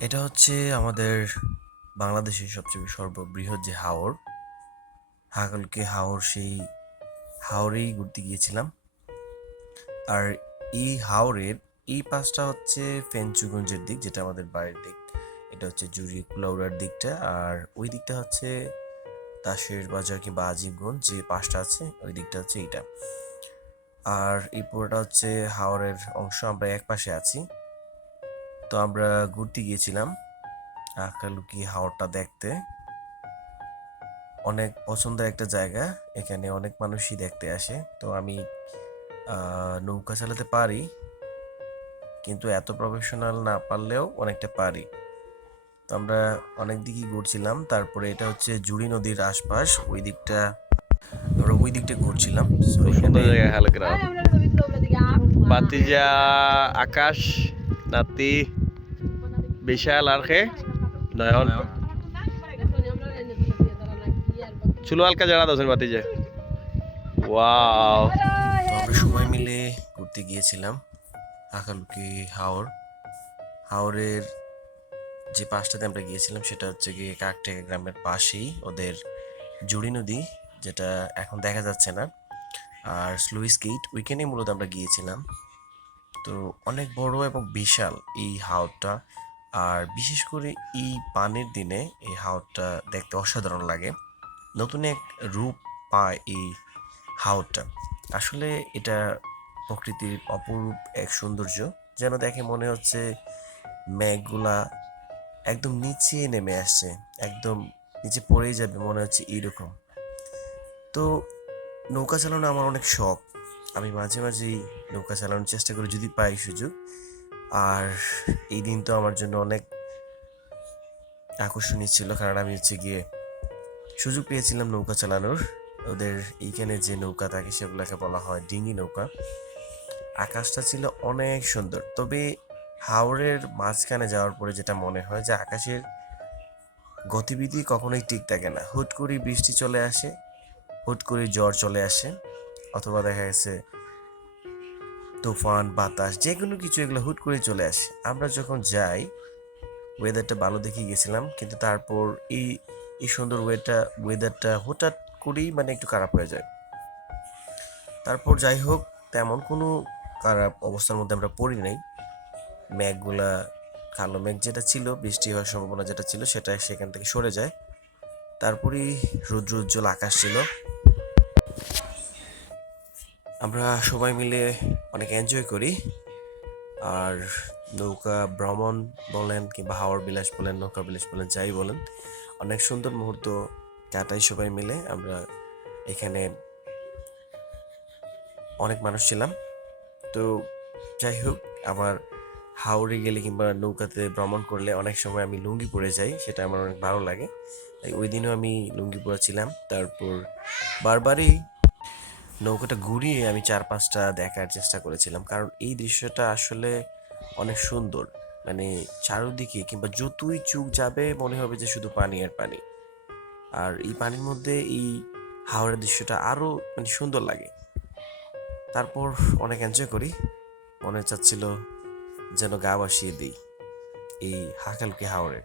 এটা হচ্ছে আমাদের বাংলাদেশের সবচেয়ে সর্ববৃহৎ যে হাওর। হাকালকে হাওর সেই হাওরেই ঘুরতে গিয়েছিলাম। আর এই হাওরের এই পাশটা হচ্ছে ফেঞ্চুগঞ্জের দিক, যেটা আমাদের বাড়ির দিক। এটা হচ্ছে জুড়ি কুলাউড়ার দিকটা। আর ওই দিকটা হচ্ছে দাসের বাজার কিংবা আজিমগঞ্জ, যে পাশটা আছে, ওই দিকটা হচ্ছে এইটা। আর এই পুরোটা হচ্ছে হাওরের অংশ, আমরা এক পাশে আছি। তো আমরা ঘুরতে গিয়েছিলাম। আকালুকি হাওরটা দেখতে। অনেক পছন্দের একটা জায়গা। এখানে অনেক মানুষই দেখতে আসে। তো আমি নৌকা চালাতে পারি। কিন্তু এত প্রফেশনাল না পারলেও অনেকটা পারি। তো আমরা অনেক দিকই ঘুরছিলাম। তারপরে এটা হচ্ছে জুড়ি নদীর আশপাশ। ওই দিকটা আমরা ওই দিকটা ঘুরছিলাম। বাতিজা আকাশ নাতি। বিশাল আর খে নয়ন। চুলো হালকা জানা দোসেন বাতিজা ওয়াও তো আমরা সবাই মিলে ঘুরতে গিয়েছিলাম আকালুকি হাওর। হাওরের যে পাশটাতে আমরা গিয়েছিলাম সেটা হচ্ছে গিয়ে কাকটেকা গ্রামের পাশেই ওদের জুড়ি নদী, যেটা এখন দেখা যাচ্ছে না। আর স্লুইস গেট, ওইখানেই মূলত আমরা গিয়েছিলাম। তো অনেক বড় এবং বিশাল এই হাওরটা। আর বিশেষ করে এই পানের দিনে এই হাওরটা দেখতে অসাধারণ লাগে। নতুন এক রূপ পায় এই হাওরটা। আসলে এটা প্রকৃতির অপরূপ এক সৌন্দর্য যেন দেখে মনে হচ্ছে মেঘগুলা একদম নিচে নেমে আসছে, একদম নিচে পড়েই যাবে, মনে হচ্ছে এইরকম। তো নৌকা চালানো আমার অনেক শখ। আমি মাঝে মাঝেই নৌকা চালানোর চেষ্টা করি, যদি পাই সুযোগ। আর এই দিন তো আমার জন্য অনেক আকর্ষণীয় ছিল, কারণ আমি হচ্ছে গিয়ে সুযোগ পেয়েছিলাম নৌকা চালানোর। ওদের এইখানে যে নৌকা থাকে সেগুলোকে বলা হয় ডিঙি নৌকা। আকাশটা ছিল অনেক সুন্দর। তবে হাওড়ের মাঝখানে যাওয়ার পরে যেটা মনে হয় যে আকাশের গতিবিধি কখনোই ঠিক থাকে না। হুট করে বৃষ্টি চলে আসে, হুট করে জ্বর চলে আসে, অথবা দেখা গেছে তুফান, বাতাস যে কোনো কিছু এগুলো হুট করে চলে আসে। আমরা যখন যাই ওয়েদারটা ভালো দেখে গেছিলাম, কিন্তু তারপর এই এই সুন্দর ওয়েটা ওয়েদারটা হঠাৎ করেই মানে একটু খারাপ হয়ে যায়। তারপর যাই হোক, তেমন কোনো খারাপ অবস্থার মধ্যে আমরা পড়ি নাই। মেঘগুলা, কালো মেঘ যেটা ছিল, বৃষ্টি হওয়ার সম্ভাবনা যেটা ছিল, সেটা সেখান থেকে সরে যায়। তারপরেই রুদ্র উজ্জ্বল আকাশ ছিল। আমরা সবাই মিলে অনেক এনজয় করি। আর নৌকা ভ্রমণ বলেন কিংবা হাওয়ার বিলাস বলেন, নৌকা বিলাস বলেন, যাই বলেন, অনেক সুন্দর মুহূর্ত কাটাই সবাই মিলে। আমরা এখানে অনেক মানুষ ছিলাম। তো যাই হোক, আমার হাওড়ে গেলে কিংবা নৌকাতে ভ্রমণ করলে অনেক সময় আমি লুঙ্গি পরে যাই, সেটা আমার অনেক ভালো লাগে। তাই ওই দিনও আমি লুঙ্গি পরে ছিলাম তারপর বারবারই নৌকাটা ঘুরিয়ে আমি চার পাঁচটা দেখার চেষ্টা করেছিলাম। কারণ এই দৃশ্যটা আসলে অনেক সুন্দর। মানে চারদিকে কিংবা যতই চুক যাবে, মনে হবে যে শুধু পানি আর পানি। আর এই পানির মধ্যে এই হাওড়ের দৃশ্যটা আরও মানে সুন্দর লাগে। তারপর অনেক এনজয় করি। মনে চাচ্ছিল যেন গা ভাসিয়ে দিই এই হাকালকে হাওড়ে